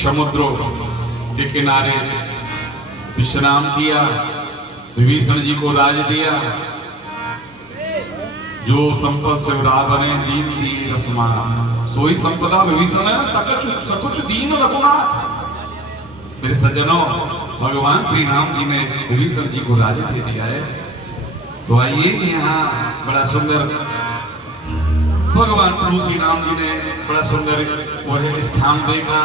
समुद्रों के किनारे विश्राम किया, विभीषण जी को राज दिया। जो संपद से उदार बने दीन की रसमाना, सोई संपदा विभीषण सकुच दीन रघुनाथ। मेरे सज्जनों, भगवान श्री राम जी ने विभीषण जी को राज दे दिया है। तो आइए, यहाँ बड़ा सुंदर भगवान प्रभु श्री राम जी ने बड़ा सुंदर वह स्थान देखा।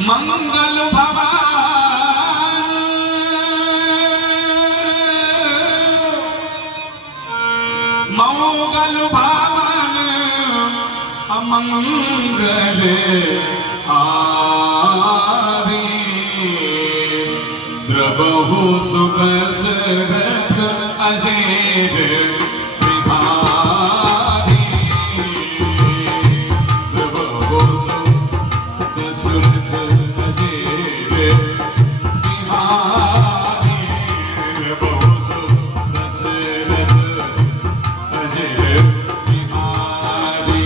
मंगल भवन मंगल भवन अमंगल आवे, द्रबहु सुदशरथ अजेर बिहारी। द्रबहु सुदशरथ अजेर बिहारी, द्रबहु सुदशरथ अजेर बिहारी।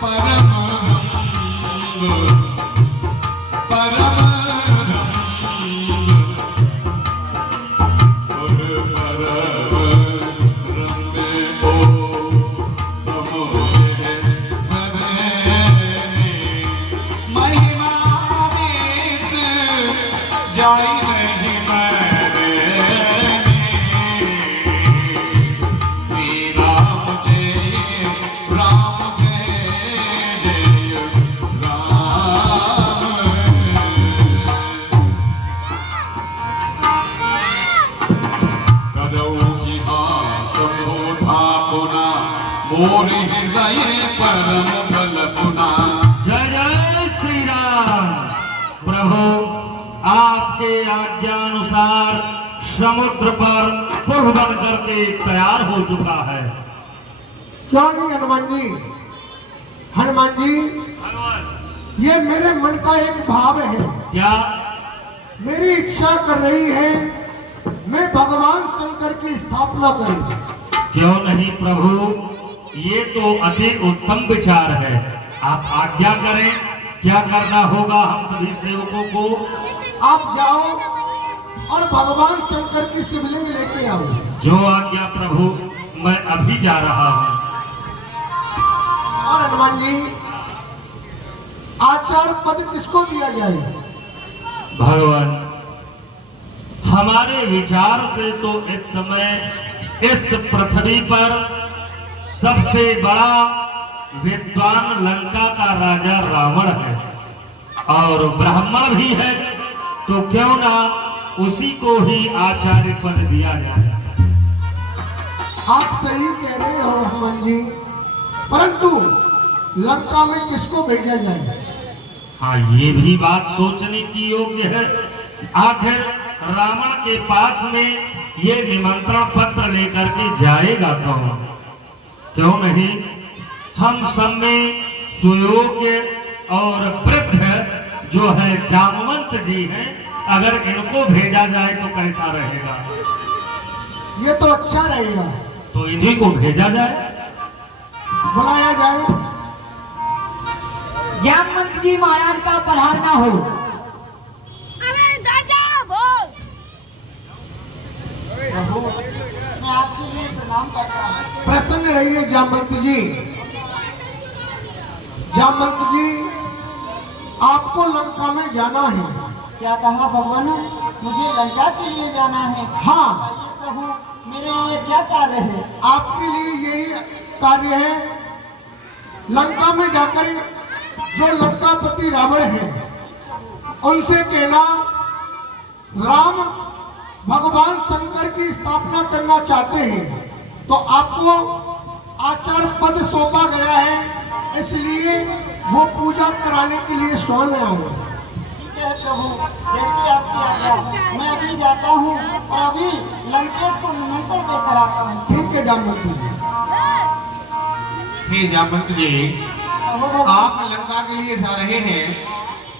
परम परम मोरे हृदय परम बल पुना। जय जय श्री राम। प्रभु, आपके आज्ञानुसार समुद्र पर पुल बन करके तैयार हो चुका है। क्यों नहीं हनुमान जी? हनुमान जी, ये मेरे मन का एक भाव है। क्या? मेरी इच्छा कर रही है मैं भगवान शंकर की स्थापना करूं। क्यों नहीं प्रभु, ये तो अति उत्तम विचार है। आप आज्ञा करें, क्या करना होगा हम सभी सेवकों को? आप जाओ और भगवान शंकर की शिवलिंग लेके आओ। जो आज्ञा प्रभु, मैं अभी जा रहा हूँ। और हनुमान जी, आचार्य पद किसको दिया जाए? भगवान, हमारे विचार से तो इस समय इस पृथ्वी पर सबसे बड़ा विद्वान लंका का राजा रावण है और ब्राह्मण भी है, तो क्यों ना उसी को ही आचार्य पद दिया जाए। आप सही कह रहे हो हनुमान जी, परंतु लंका में किसको भेजा जाए? हाँ, ये भी बात सोचने की योग्य है। आखिर रावण के पास में ये निमंत्रण पत्र लेकर के जाएगा कौन? क्यों नहीं हम सब में सुयोग्य और वृद्ध जो है जामवंत जी हैं, अगर इनको भेजा जाए तो कैसा रहेगा? ये तो अच्छा रहेगा। तो इन्हीं को भेजा जाए, बुलाया जाए। जामवंत जी महाराज का पधारना हो। मैं आपके लिए प्रणाम करता हूँ। प्रसन्न रहिए जामवंत जी। जामवंत जी, आपको लंका में जाना है। क्या कहा भगवान? मुझे लंका के लिए जाना है। हाँ, प्रभु, मेरे लिए क्या कार्य है? आपके लिए यही कार्य है, लंका में जाकर जो लंकापति रावण है उनसे कहना राम भगवान शंकर की स्थापना करना चाहते हैं, तो आपको आचार्य पद सौंपा गया है, इसलिए वो पूजा कराने के लिए स्वयं आऊंगा। ठीक है प्रभु, जैसे आपकी आज्ञा। मैं अभी जाता हूँ और अभी लंकेश को निमंत्रण देकर आता हूँ। ठीक है जामवंत जी। हे जामवंत जी, आप लंका के लिए जा रहे हैं,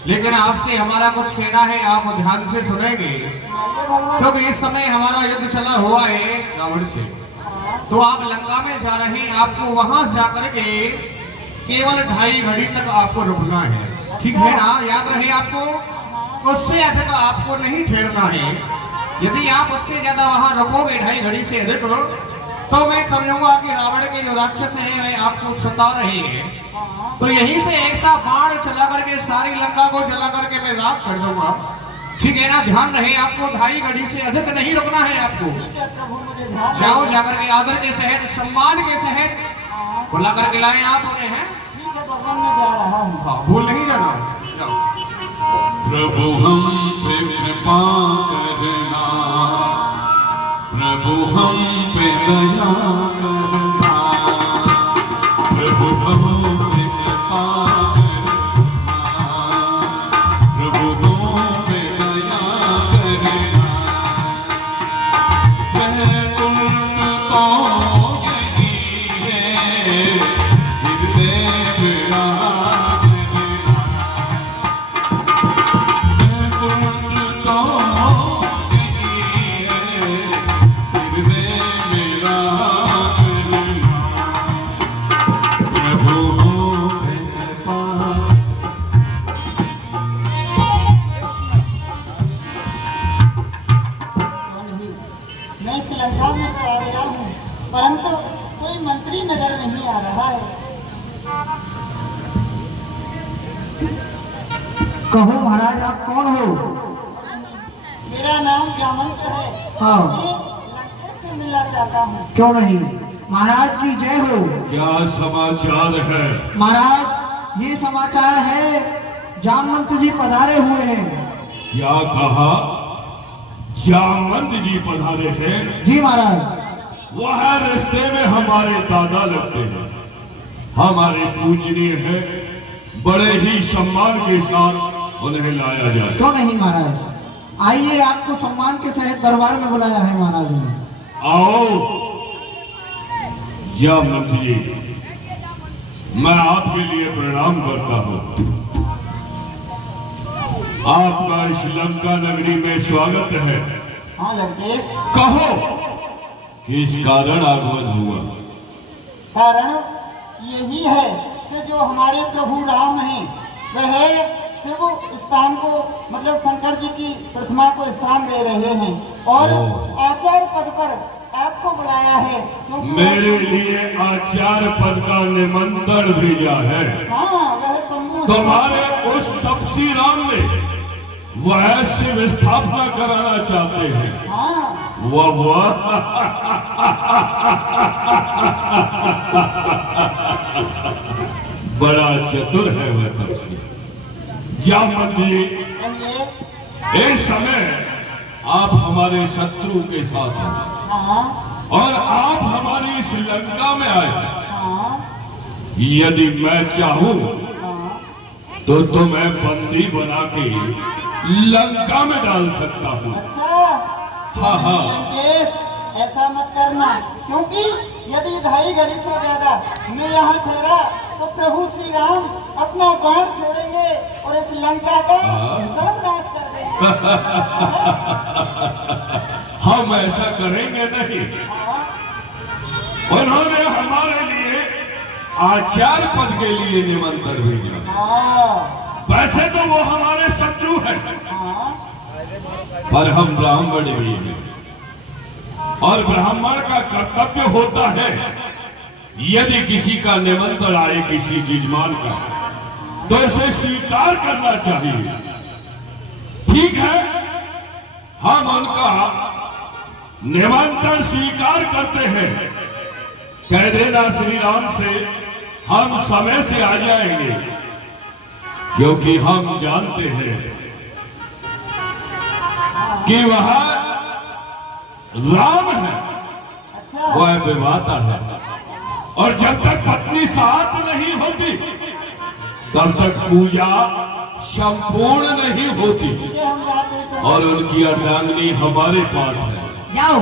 लेकिन आपसे हमारा कुछ कहना है, आप ध्यान से सुनेंगे, क्योंकि इस समय हमारा युद्ध चला हुआ है रावण से। तो आप लंका में जा रहे हैं, आपको वहां जाकर के केवल 2.5 घड़ी तक आपको रुकना है, ठीक है ना? याद रहे आपको, उससे अधिक आपको नहीं ठहरना है। यदि आप उससे ज्यादा वहां रुकोगे 2.5 घड़ी से अधिक, तो मैं समझूंगा कि रावण के जो राक्षस हैं वे आपको सता रहे हैं। तो यहीं से एक सा बाण चला करके सारी लंका को जला करके मैं राख कर दूंगा, ठीक है ना? ध्यान रहे, आपको 2.5 घड़ी से अधिक नहीं रुकना है आपको। प्रभु मुझे ध्यान जाओ जाकर के आदर के सहित, सम्मान के सहित बुला करके लाए आप उन्हें, हैं? ठीक है भगवान, मैं जा रहा हूँ। हाँ, भूल नहीं जाना। जाओ। प्रभु हम पे कृपा करना, प्रभु हम पे दया करना, प्रभु हम पे कृपा करना, प्रभु हम पे दया करना। वैकुंठ तो यही है, हृदय मेरा करना। वैकुंठ तो यही है, हृदय मेरा करना। प्रभु हो पे कृपा। मैं श्रीलंका में तो आ गया हूँ, परंतु कोई मंत्री नजर नहीं आ रहा है। कहो महाराज, आप कौन हो? मेरा नाम जामंत है। हाँ। मैं लंकेश से मिलना चाहता हूँ। क्यों नहीं? महाराज की जय हो। क्या समाचार है? महाराज, ये समाचार है, जामवंत जी पधारे हुए हैं। क्या कहा? जामवंत जी पधारे हैं? जी महाराज। वह रिश्ते में हमारे दादा लगते हैं, हमारे पूजनीय हैं, बड़े ही सम्मान के साथ उन्हें लाया जाए। क्यों नहीं महाराज, आइए, आपको सम्मान के सहित दरबार में बुलाया है महाराज ने। आओ जामवंत जी, मैं आपके लिए प्रणाम करता हूँ। आपका इस लंका नगरी में स्वागत है। हाँ लंकेश, कहो किस कारण आगमन हुआ? कारण यही है कि जो हमारे प्रभु राम हैं वह शिव स्थान को, मतलब शंकर जी की प्रतिमा को स्थान दे रहे हैं और आचार्य पद पर आपको बुलाया है, क्योंकि मेरे लिए आचार्य पद का निमंत्रण भेजा है। हाँ वह समूह तुम्हारे उस तपसी राम ने वह शिव स्थापना कराना चाहते हैं। हाँ वह बड़ा चतुर है वह तपसी। जामवंत जी, कहिए। इस समय आप हमारे शत्रु के साथ हैं हाँ और आप हमारी श्रीलंका में आए। हाँ यदि मैं चाहूं हाँ। तो तुम्हें बंदी बना के लंका में डाल सकता हूँ। अच्छा हाँ हाँ, लंकेश, ऐसा मत करना, क्योंकि यदि 2.5 घड़ी से ज्यादा मैं यहाँ ठहरा तो प्रभु श्री राम अपना बाण छोड़ेंगे और इस लंका का सर्वनाश कर देंगे। हम ऐसा करेंगे नहीं। उन्होंने हमारे लिए आचार्य पद के लिए निमंत्रण भेजा। हाँ वैसे तो वो हमारे शत्रु हैं, हाँ पर हम ब्राह्मण भी हैं और ब्राह्मण का कर्तव्य होता है, यदि किसी का निमंत्रण आए किसी यजमान का, तो इसे स्वीकार करना चाहिए। ठीक है, हम उनका निमंत्रण स्वीकार करते हैं। कह देना श्री राम से हम समय से आ जाएंगे, क्योंकि हम जानते हैं कि वह राम है, अच्छा वह विवाहता है, और जब तक पत्नी साथ नहीं होती तब तक पूजा संपूर्ण नहीं होती, ये हम जाते तो और उनकी अर्धांगिनी हमारे पास है। जाओ।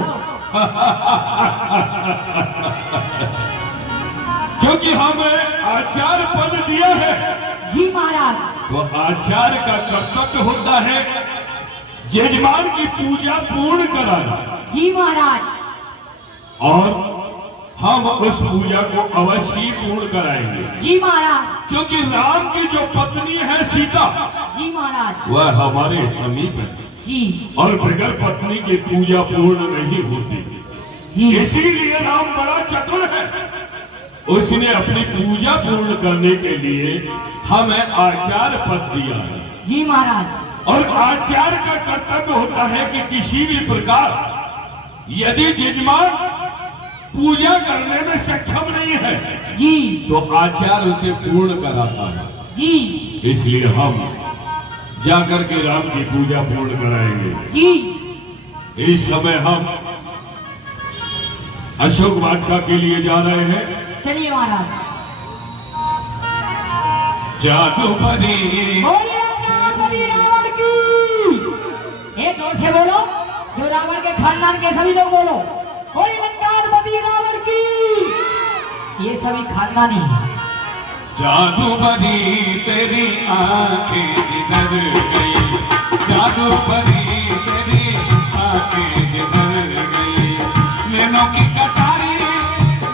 क्योंकि हमें आचार्य पद दिया है, जी महाराज। तो आचार्य का कर्तव्य होता है यजमान की पूजा पूर्ण कराना जी महाराज। और हम उस पूजा को अवश्य ही पूर्ण कराएंगे, जी महाराज। क्योंकि राम की जो पत्नी है सीता, जी महाराज। वह हमारे समीप है जी और बगैर पत्नी की पूजा पूर्ण नहीं होती। जी इसीलिए राम बड़ा चतुर है, उसने अपनी पूजा पूर्ण करने के लिए हमें आचार्य पद दिया है। जी महाराज। और आचार्य का कर्तव्य होता है कि किसी भी प्रकार यदि यजमान पूजा करने में सक्षम नहीं है जी तो आचार्य उसे पूर्ण कराता है। जी इसलिए हम जाकर के राम की पूजा पूर्ण कराएंगे। जी। इस समय हम अशोक वाटिका के लिए जा रहे हैं। चलिए महाराज। जादू भरी बोलिए लंकापति रावण की। एक जोर से बोलो, जो रावण के खानदान के सभी लोग बोलो, बोलिए लंकापति रावण की। ये सभी खानदानी है। जादू भरी तेरी आंखें जिधर गई, जादू भरी तेरी आंखें जिधर गई, नैनों की कटारी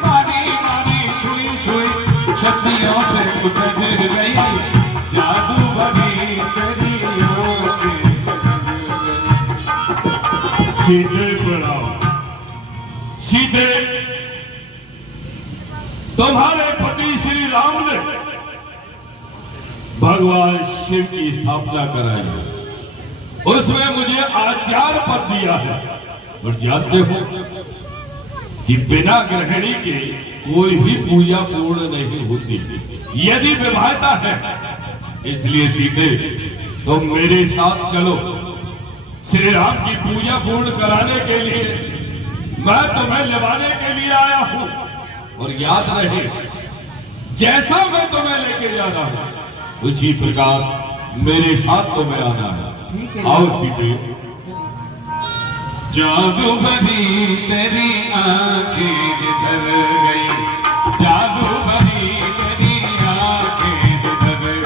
मारी मारी छुई छुई छतियों से उतर गई, जादू भरी तेरी आंखें जिधर गई। सीधे प्रणाम। सीधे तुम्हारे पति श्री राम ने भगवान शिव की स्थापना कराई है, उसमें मुझे आचार्य पद दिया है। और जानते हो कि बिना ग्रहणी के कोई भी पूजा पूर्ण नहीं होती यदि विवाहिता है। इसलिए सीधे तुम मेरे साथ चलो, श्री राम की पूजा पूर्ण कराने के लिए मैं तुम्हें लेवाने के लिए आया हूं। और याद रहे, जैसा मैं तुम्हें लेके जा रहा हूं उसी प्रकार मेरे साथ तुम्हें आना है। आओ सीधे। जादू भरी तेरी आंखें जिधर गई, जादू भरी तेरी आंखें जिधर गई।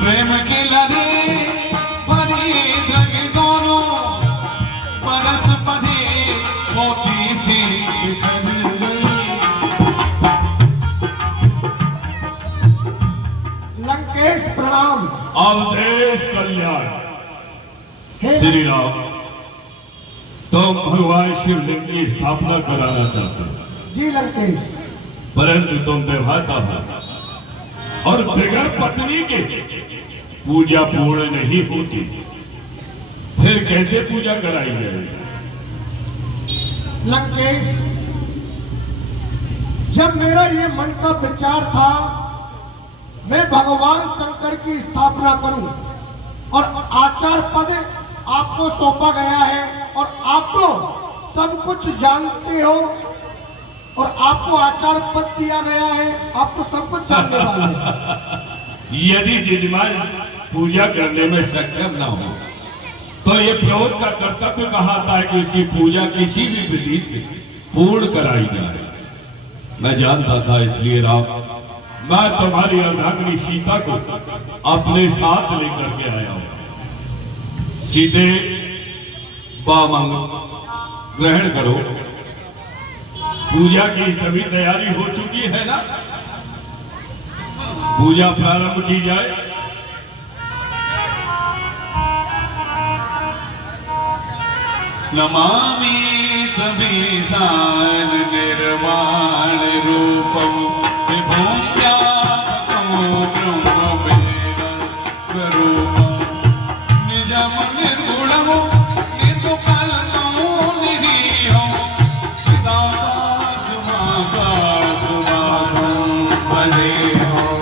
प्रेम की लड़ी बड़ी द्रग दोनों परस पधे मोती सी बिखर गई। लंकेश प्रणाम। अवधेश कल्याण। श्री राम, तुम भगवान शिवलिंग की स्थापना कराना चाहते हो, जी लंकेश। परंतु तुम विवाहिता हो और बगैर पत्नी के पूजा पूर्ण नहीं होती, फिर कैसे पूजा कराई जाएगी? लंकेश, जब मेरा ये मन का विचार था मैं भगवान शंकर की स्थापना करूं और आचार्य पद आपको सौंपा गया है और आप तो सब कुछ जानते हो और आपको आचार्य पद दिया गया है, आप तो सब कुछ जानने वाले हैं। यदि यजमान पूजा करने में सक्षम ना हो तो ये प्रौढ़ का कर्तव्य कहाता है कि उसकी पूजा किसी भी विधि से पूर्ण कराई जाए। मैं जानता था, इसलिए राम, मैं तुम्हारी अर्धांगिनी सीता को अपने साथ लेकर के आया हूं। सीधे बामंग ग्रहण करो। पूजा की सभी तैयारी हो चुकी है ना? पूजा प्रारंभ की जाए। नमामि समीसान निर्वाण रूपम विभुं व्यापकं ब्रह्मवेद स्वरूपं निजं निर्गुणं निर्विकल्पं निरीहं चिदाकाशमाकाशवासं भजेऽहं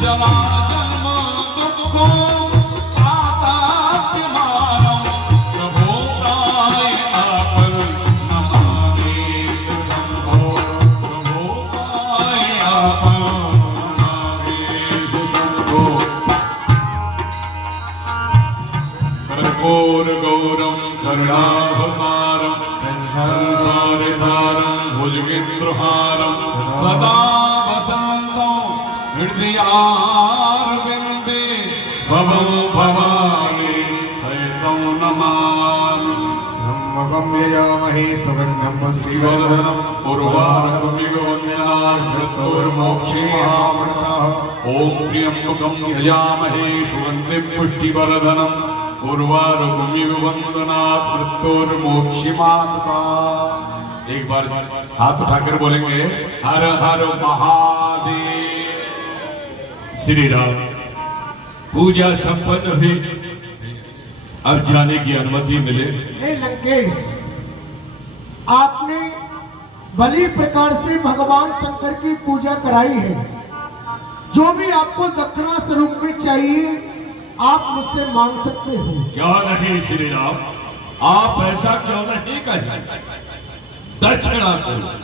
जरा जन्म दुखों आताप मानव प्रभो प्राय आपन नमावेश संभो प्रभो प्राय आपन नमावेश संभो कर्पूर गौरम करुणावतारम संसार सारम भुजगेन्द्रहारम सदा वसंतं हृदयारविंदे भवं भवामि सहितं नमामि यजामहे सुगन्धं श्रीवर्धनम् उर्वारुकमिव वन्द्यात् मृत्युर्मोक्षीयमामृतः ॐ त्र्यम्बकं यजामहे सुगन्धिं पुष्टिवर्धनम् उर्वारुकमिव वन्दनात् मृत्युर्मोक्षीयमामृतः। एक बार हाथ उठाकर बोलेंगे हर हर महादेव। श्री राम, पूजा संपन्न हुई, अब जाने की अनुमति मिले। हे लंकेश, आपने भली प्रकार से भगवान शंकर की पूजा कराई है। जो भी आपको दक्षिणा स्वरूप में चाहिए आप मुझसे मांग सकते हो। क्या नहीं श्री राम, आप ऐसा क्यों नहीं कहें? दक्षिणा स्वरूप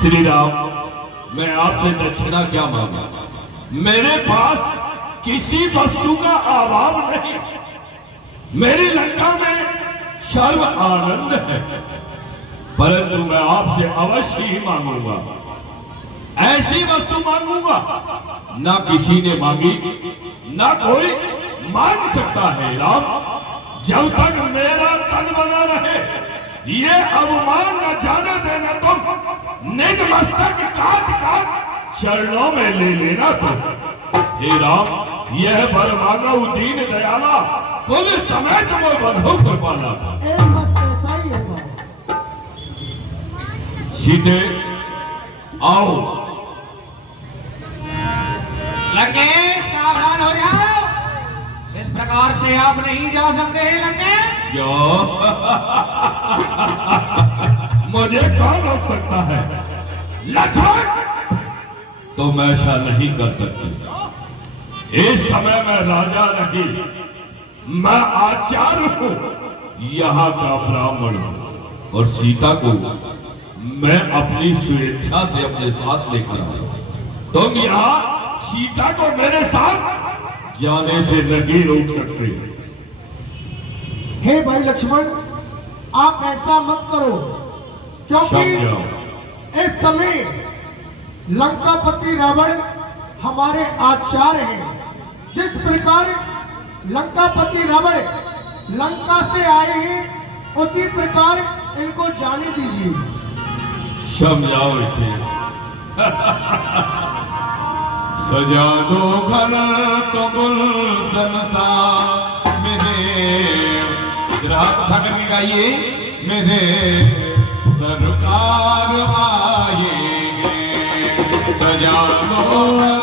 श्री राम, मैं आपसे दक्षिणा क्या मांगा? मेरे पास किसी वस्तु का अभाव नहीं। मेरी लंका में सर्व आनंद है, परंतु मैं आपसे अवश्य ही मांगूंगा। ऐसी वस्तु मांगूंगा ना किसी ने मांगी, ना कोई मांग सकता है। राम, जब तक मेरा तन बना रहे ये अवमान न जाने देना तुम। निज मस्तक काट काट चरणों में ले लेना तुम। हे राम, यह वर मांगा दीन दयाला, कुल समय तुम्हें बंधो कृपाला। बस ऐसा ही होगा। सीते आओ। लंकेश सावधान हो जाओ, इस प्रकार से आप नहीं जा सकते हैं लंकेश। क्यों? मुझे कौन रोक सकता है? लक्ष्मण, तुम ऐसा नहीं कर सकते। इस समय मैं राजा नहीं, मैं आचार्य हूं, यहाँ का ब्राह्मण हूं, और सीता को मैं अपनी स्वेच्छा से अपने साथ लेकर आया। तुम यहाँ सीता को मेरे साथ जाने से नहीं रोक सकते। हे भाई लक्ष्मण, आप ऐसा मत करो, क्योंकि समझाओ। इस समय लंकापति रावण हमारे आचार्य हैं। जिस प्रकार लंकापति रावण लंका से आए हैं उसी प्रकार इनको जाने दीजिए। समझाओ इसे। सजा दो घर को गुलशन सा मेरे, रात ठाकर के गाइए, मेरे सरकार आएंगे। सजा दो घर